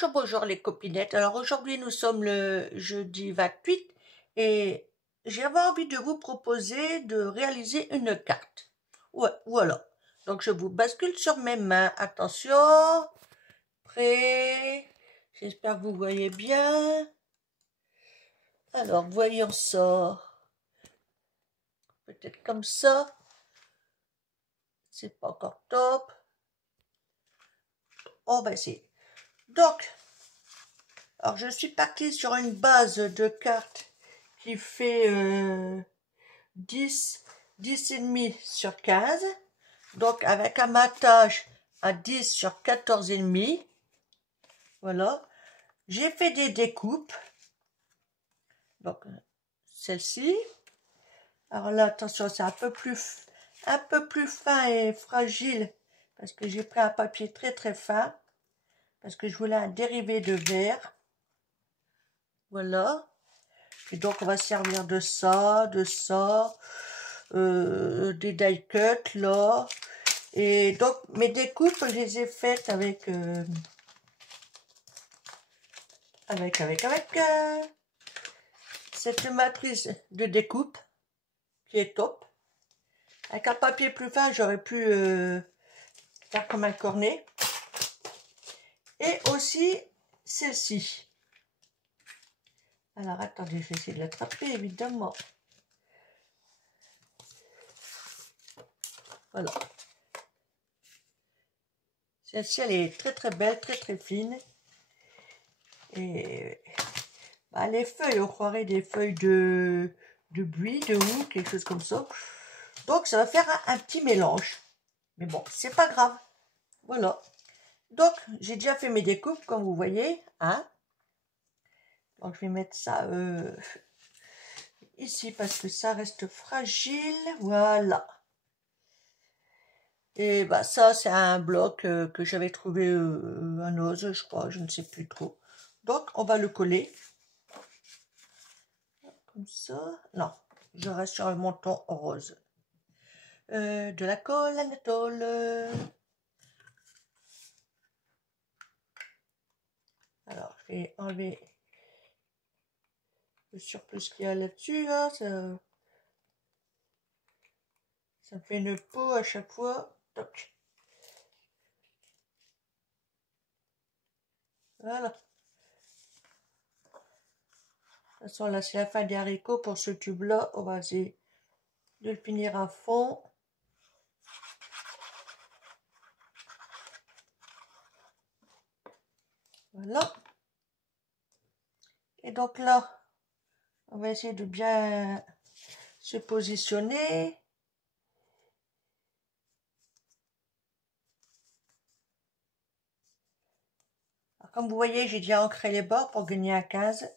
Bonjour, bonjour les copinettes. Alors aujourd'hui nous sommes le jeudi 28 et j'avais envie de vous proposer de réaliser une carte. Ouais, voilà. Donc je vous bascule sur mes mains. Attention, prêt. J'espère que vous voyez bien. Alors voyons ça. Peut-être comme ça. C'est pas encore top. On va essayer. Donc, alors je suis partie sur une base de cartes qui fait 10, 10,5 sur 15. Donc avec un matage à 10 sur 14,5. Voilà. J'ai fait des découpes. Donc celle-ci. Alors là, attention, c'est un peu plus fin et fragile parce que j'ai pris un papier très très fin parce que je voulais un dérivé de verre. Voilà. Et donc on va servir de ça, des die cuts là. Et donc mes découpes, je les ai faites avec cette matrice de découpe qui est top. Avec un papier plus fin, j'aurais pu faire comme un cornet. Et aussi celle-ci. Alors attendez, je vais essayer de l'attraper évidemment. Voilà. Celle-ci, elle est très très belle, très très fine. Et bah, les feuilles, on croirait des feuilles de buis, de houx, quelque chose comme ça. Donc ça va faire un petit mélange. Mais bon, c'est pas grave. Voilà. Donc, j'ai déjà fait mes découpes, comme vous voyez. Hein. Donc, je vais mettre ça ici parce que ça reste fragile. Voilà. Et bah ça, c'est un bloc que j'avais trouvé à Noz, je crois, je ne sais plus trop. Donc, on va le coller. Comme ça. Non, je reste sur le monton rose. De la colle Anatole. Alors, je vais enlever le surplus qu'il y a là-dessus. Là. Ça me fait une peau à chaque fois. Toc. Voilà. De toute façon, là, c'est la fin des haricots. Pour ce tube-là, on va essayer de le finir à fond. Voilà. Et donc là, on va essayer de bien se positionner. Alors, comme vous voyez, j'ai déjà ancré les bords pour gagner à 15.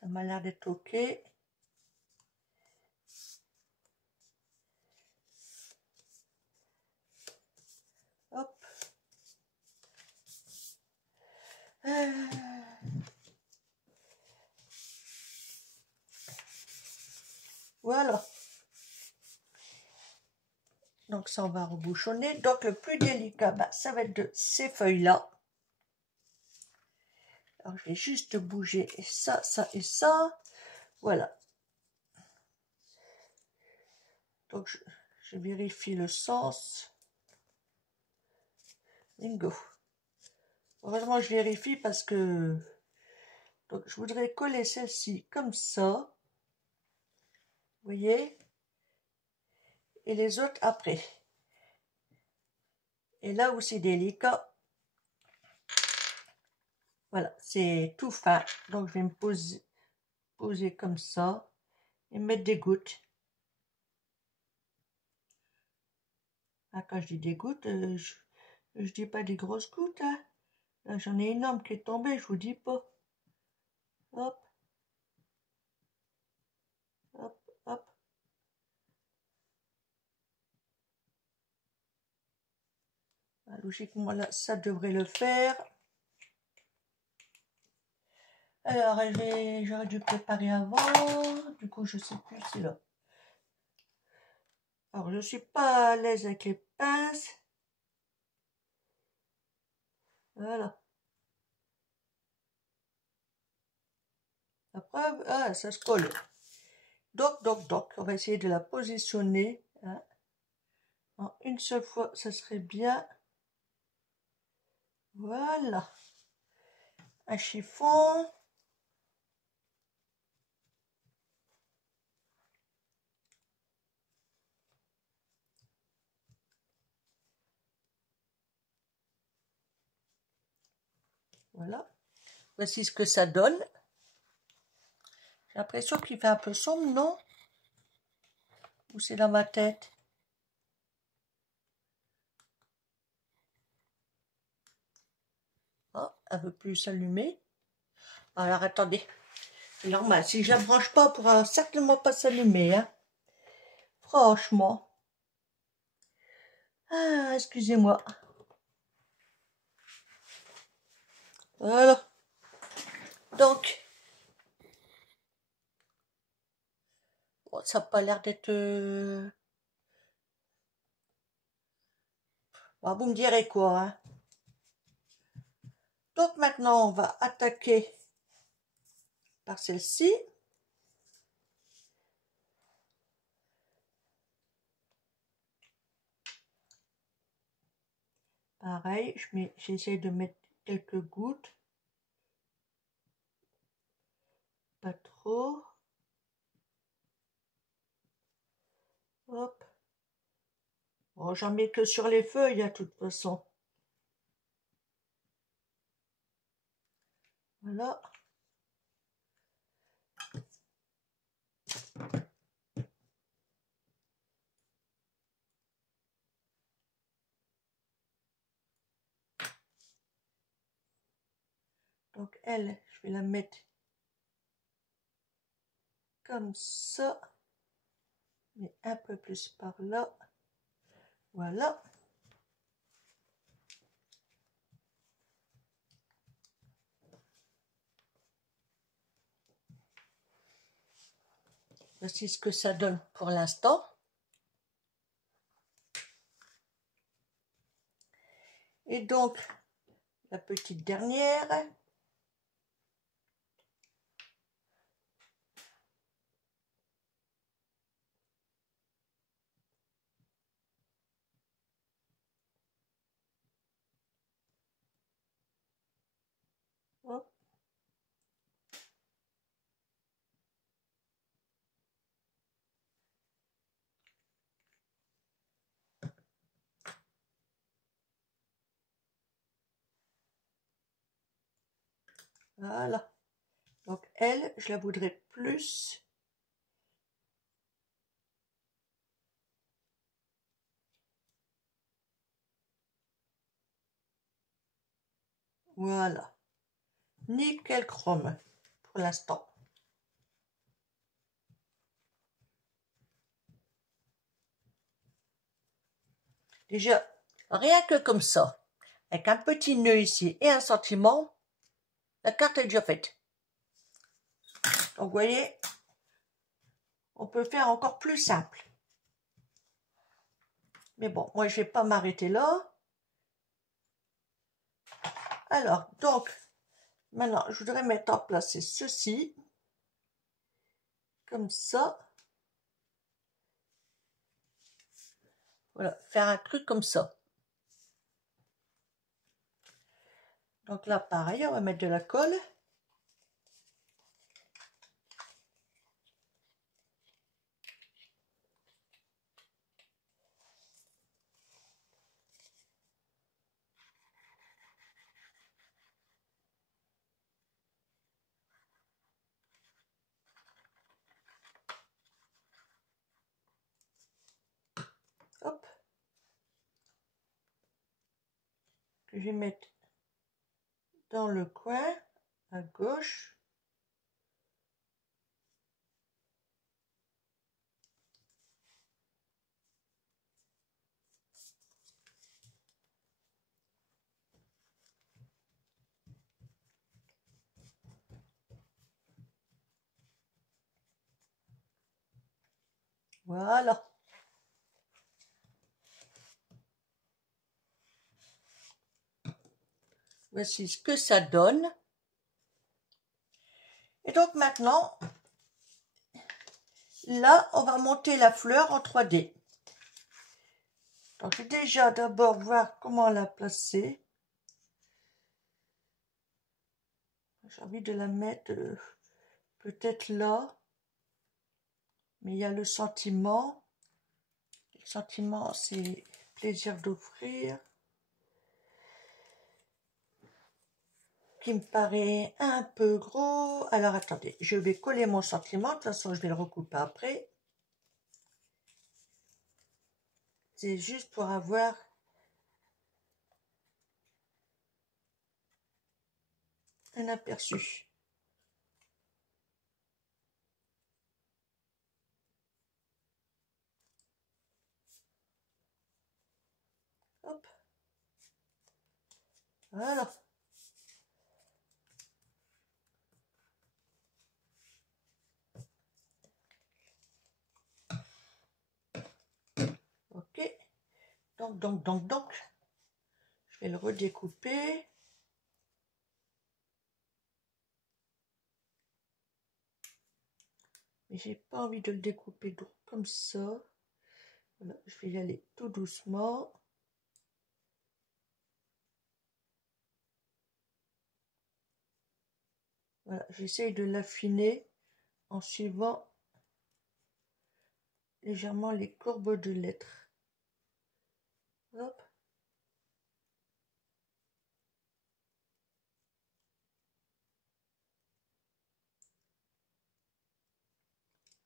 Ça m'a l'air d'être OK. Hop. Voilà. Donc ça, on va rebouchonner. Donc le plus délicat, bah, ça va être de ces feuilles-là. Alors je vais juste bouger ça, ça et ça. Voilà. Donc je vérifie le sens. Bingo. Heureusement, je vérifie parce que donc, je voudrais coller celle-ci comme ça. Vous voyez? Et les autres après. Et là où c'est délicat, voilà, c'est tout fin. Donc, je vais me poser comme ça et mettre des gouttes. Ah, quand je dis des gouttes, je dis pas des grosses gouttes. Hein. Là, j'en ai une énorme qui est tombée, je vous dis pas. Hop. Hop, hop. Ah, logiquement, là, ça devrait le faire. Alors, j'aurais dû préparer avant. Du coup, je sais plus, c'est là. Alors, je suis pas à l'aise avec les pinces. Voilà. La preuve, ah, ça se colle. Donc, on va essayer de la positionner. Hein. En une seule fois, ça serait bien. Voilà. Un chiffon. Voilà. Voici ce que ça donne. J'ai l'impression qu'il fait un peu sombre, non? Ou c'est dans ma tête? Oh, un peu plus allumé. Alors, attendez. C'est normal. Si je la branche pas, elle pourra certainement pas s'allumer. Hein. Franchement. Ah, excusez-moi. Voilà. Donc, bon, ça n'a pas l'air d'être... Bon, vous me direz quoi. Hein. Donc, maintenant, on va attaquer par celle-ci. Pareil, j'essaie de mettre quelques gouttes. Pas trop. Hop. Bon, j'en mets que sur les feuilles, de toute façon. Voilà. Donc, elle, je vais la mettre comme ça. Mais un peu plus par là. Voilà. Voici ce que ça donne pour l'instant. Et donc, la petite dernière. Hop. Voilà. Donc, elle, je la voudrais plus. Voilà. Nickel chrome pour l'instant. Déjà, rien que comme ça, avec un petit nœud ici et un sentiment, la carte est déjà faite. Donc, vous voyez, on peut faire encore plus simple. Mais bon, moi, je vais pas m'arrêter là. Alors, donc, maintenant, je voudrais mettre en place ceci. Comme ça. Voilà, faire un truc comme ça. Donc là, pareil, on va mettre de la colle. Hop. Que je vais mettre dans le coin, à gauche. Voilà. voici ce que ça donne. Et donc maintenant, là, on va monter la fleur en 3D. Donc, je vais déjà d'abord voir comment la placer. J'ai envie de la mettre peut-être là. Mais il y a le sentiment. Le sentiment, c'est plaisir d'offrir. Qui me paraît un peu gros. Alors, attendez, je vais coller mon sentiment. De toute façon, je vais le recouper après. C'est juste pour avoir un aperçu. Hop. Voilà. Ok. Donc. Je vais le redécouper. Mais j'ai pas envie de le découper comme ça. Voilà, je vais y aller tout doucement. Voilà, j'essaye de l'affiner en suivant légèrement les courbes de lettres. Hop.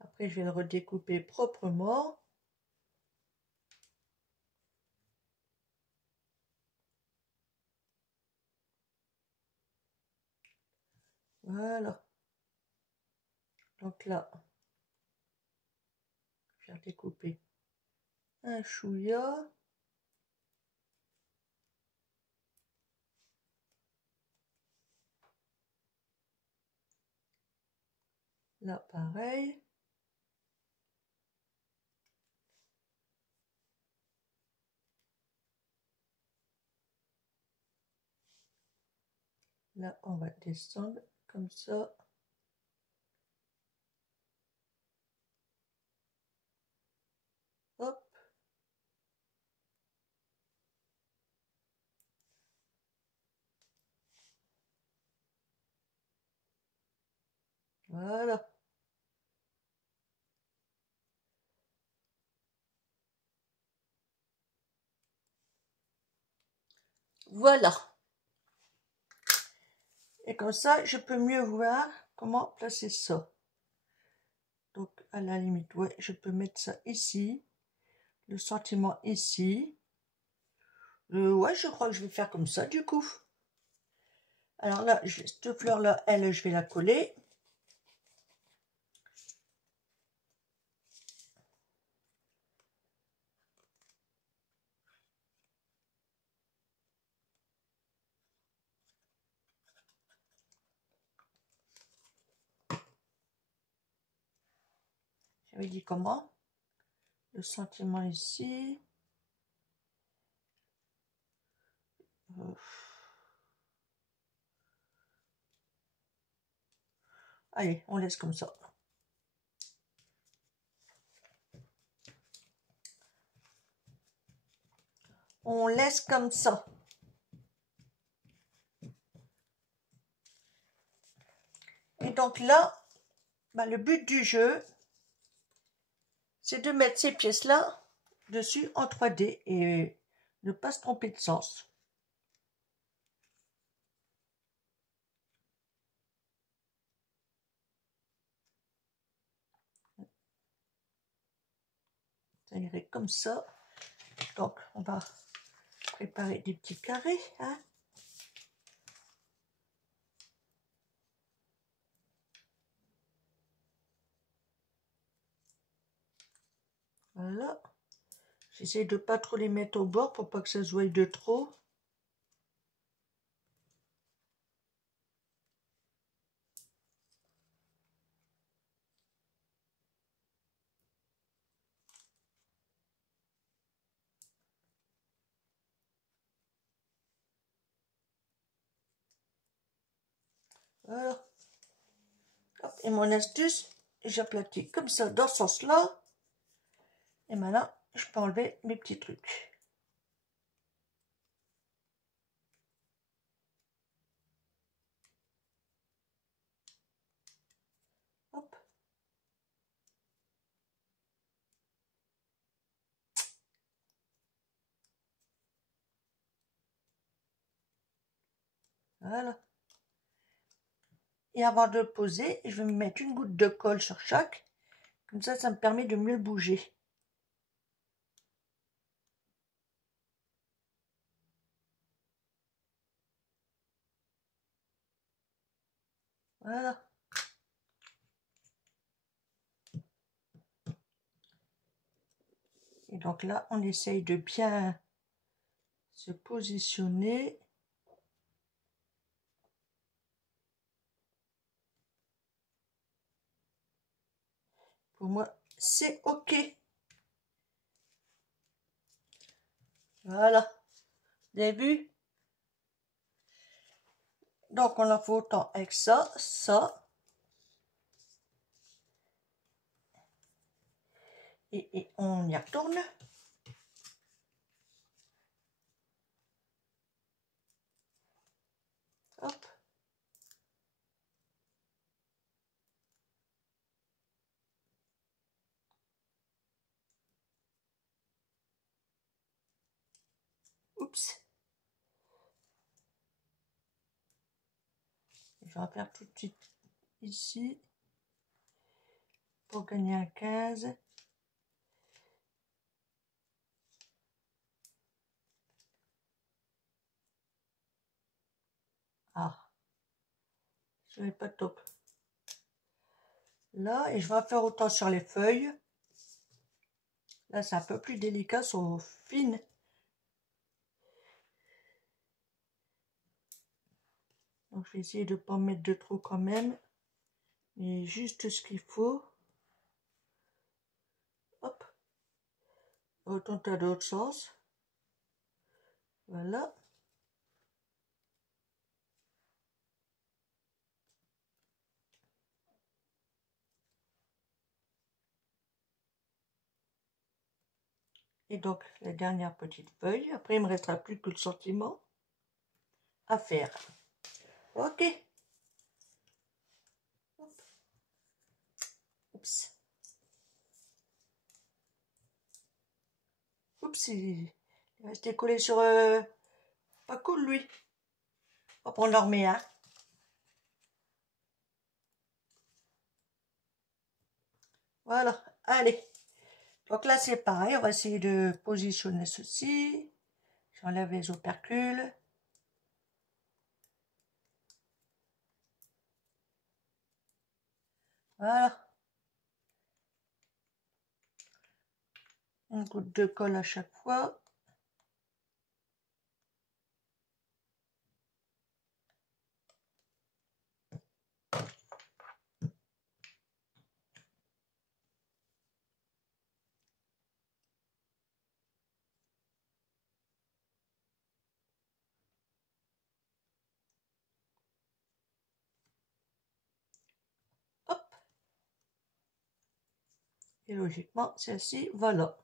Après, je vais le redécouper proprement. Voilà. Donc là, je vais redécouper un chouïa. Là, pareil. Là, on va descendre comme ça. Hop. Voilà. Voilà. Et comme ça, je peux mieux voir comment placer ça. Donc, à la limite, ouais, je peux mettre ça ici. Le sentiment ici. Ouais, je crois que je vais faire comme ça, du coup. Alors là, cette fleur-là, elle, je vais la coller. J'avais dit comment? Le sentiment ici. Allez, on laisse comme ça. On laisse comme ça. Et donc là, bah, le but du jeu, c'est de mettre ces pièces-là dessus en 3D et ne pas se tromper de sens. Ça irait comme ça. Donc, on va préparer des petits carrés. Hein. Voilà. J'essaie de pas trop les mettre au bord pour pas que ça se voie de trop. Voilà. Hop, et mon astuce, j'aplatis comme ça dans ce sens-là. Et maintenant, je peux enlever mes petits trucs. Hop. Voilà. Et avant de le poser, je vais me mettre une goutte de colle sur chaque. Comme ça me permet de mieux le bouger. Voilà. Et donc là, on essaye de bien se positionner. Pour moi, c'est OK. Voilà. Vous avez vu? Donc, on en fait autant avec ça, ça. Et on y retourne. Hop. Oups. Je vais en faire tout de suite ici. Pour gagner un 15. Ah. Je vais pas top. Là, et je vais en faire autant sur les feuilles. Là, c'est un peu plus délicat, elles sont fines. Donc, je vais essayer de ne pas en mettre de trop quand même. Mais juste ce qu'il faut. Hop. Autant à l'autre sens. Voilà. Et donc, la dernière petite feuille. Après, il ne me restera plus que le sentiment à faire. Ok. Hop. Oups. Oups, il est resté collé sur... Pas cool, lui. Hop, on en remet un. Voilà. Allez. Donc là, c'est pareil. On va essayer de positionner ceci. J'enlève les opercules. Voilà. Une goutte de colle à chaque fois. Hop. Et logiquement, celle-ci, voilà.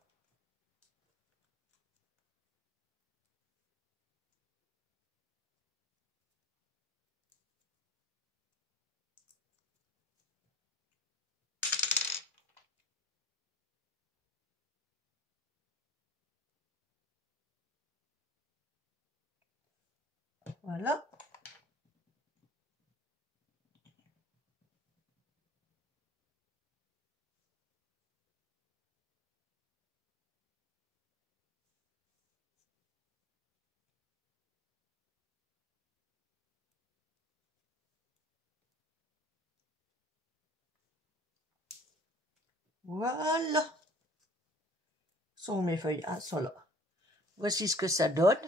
Voilà. Voilà. Sont mes feuilles. Ah, sont là. Voici ce que ça donne.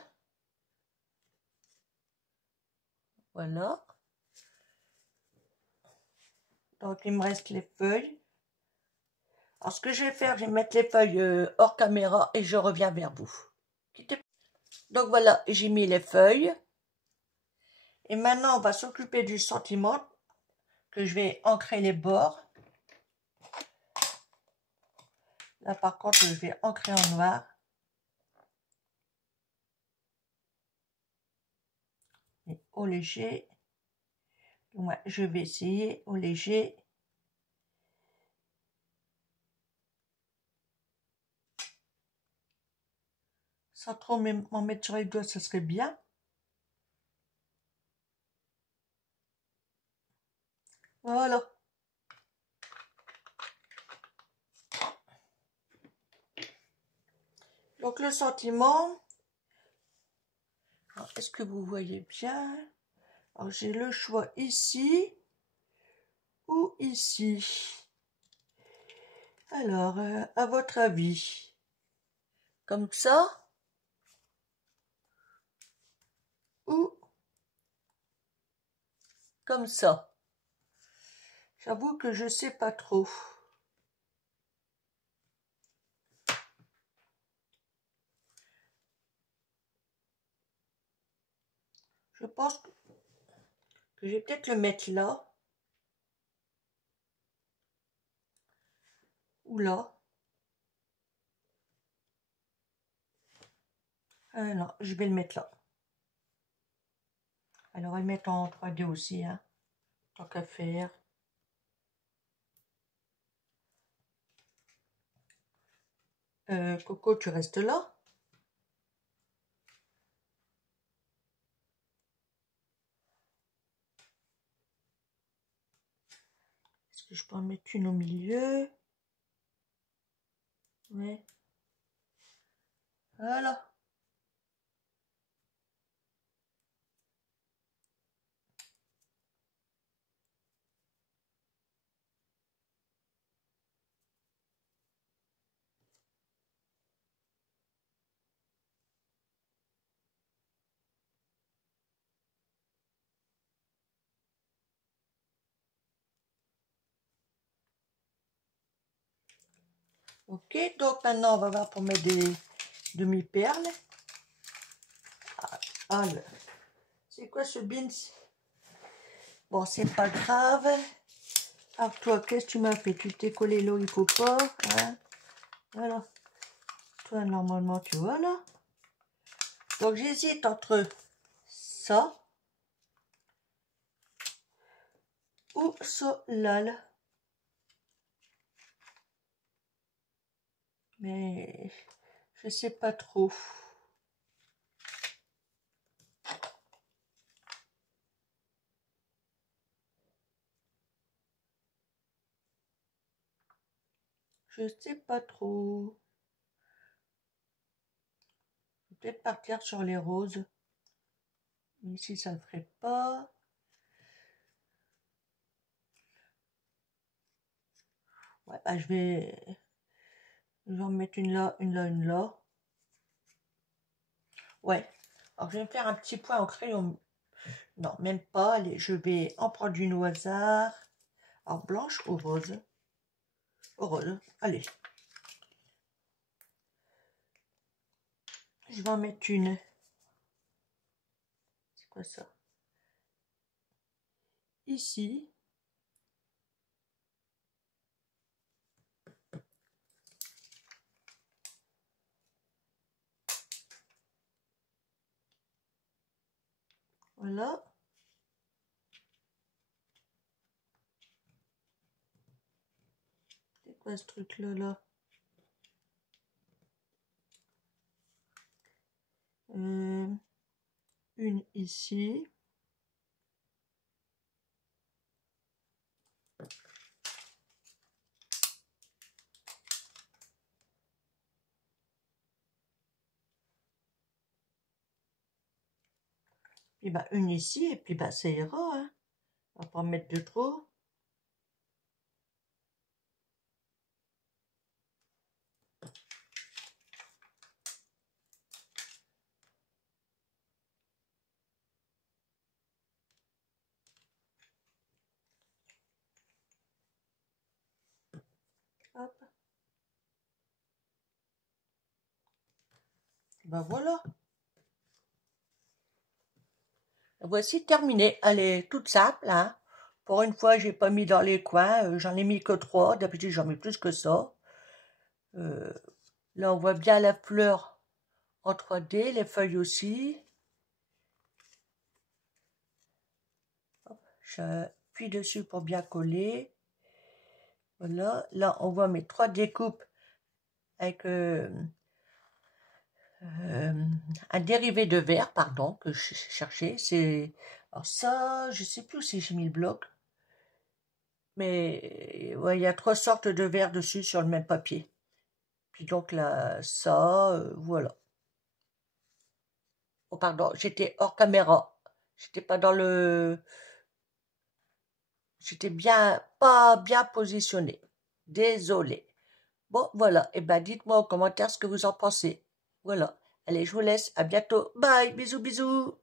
Voilà. Donc, il me reste les feuilles. Alors, ce que je vais faire, je vais mettre les feuilles hors caméra et je reviens vers vous. Donc, voilà, j'ai mis les feuilles. Et maintenant, on va s'occuper du sentiment que je vais ancrer les bords. Là, par contre, je vais ancrer en noir. Et au léger. Ouais, je vais essayer au léger. Sans trop m'en mettre sur les doigts, ça serait bien. Voilà. Donc le sentiment, est-ce que vous voyez bien? Alors j'ai le choix ici ou ici. Alors, à votre avis, comme ça ou comme ça? J'avoue que je sais pas trop. Je pense que je vais peut-être le mettre là. Ou là. Ah non, je vais le mettre là. Alors, on va le mettre en 3D aussi, hein, tant qu'à faire. Coco, tu restes là? Est-ce que je peux en mettre une au milieu? Ouais. Voilà. Ok, donc maintenant on va voir pour mettre des demi-perles. Ah, c'est quoi ce beans? Bon, c'est pas grave. Alors toi, qu'est-ce que tu m'as fait? Tu t'es collé là, il faut pas. Hein? Voilà. Toi, normalement, tu vois là. Donc j'hésite entre ça ou ça là. Mais je sais pas trop. Je sais pas trop. Peut-être partir sur les roses. Mais ici, ça ne ferait pas. Ouais, bah, je vais en mettre une là, une là, une là. Ouais. Alors, je vais me faire un petit point en crayon. Non, même pas. Allez, je vais en prendre une au hasard. Alors, blanche ou rose? Au rose. Allez. Je vais en mettre une. C'est quoi ça? Ici. Voilà. C'est quoi ce truc-là, là? Une ici. Puis bah, une ici, et puis bah, ça ira. Hein. On va pas en mettre de trop. Hop. Bah voilà. Voici terminé. Elle est toute simple, hein. Pour une fois, j'ai pas mis dans les coins. J'en ai mis que 3. D'habitude, j'en mets plus que ça. Euh, Là, on voit bien la fleur en 3D, les feuilles aussi. J'appuie dessus pour bien coller. Voilà. Là, on voit mes 3 découpes avec un dérivé de verre, pardon, que je cherchais. Alors ça, je sais plus si j'ai mis le bloc. Mais ouais, il y a 3 sortes de verre dessus sur le même papier. Puis donc là, ça, voilà. Oh pardon, j'étais hors caméra. J'étais pas dans le... J'étais pas bien positionné. Désolé. Bon, voilà. Et ben, dites-moi en commentaire ce que vous en pensez. Voilà. Allez, je vous laisse. À bientôt. Bye. Bisous, bisous.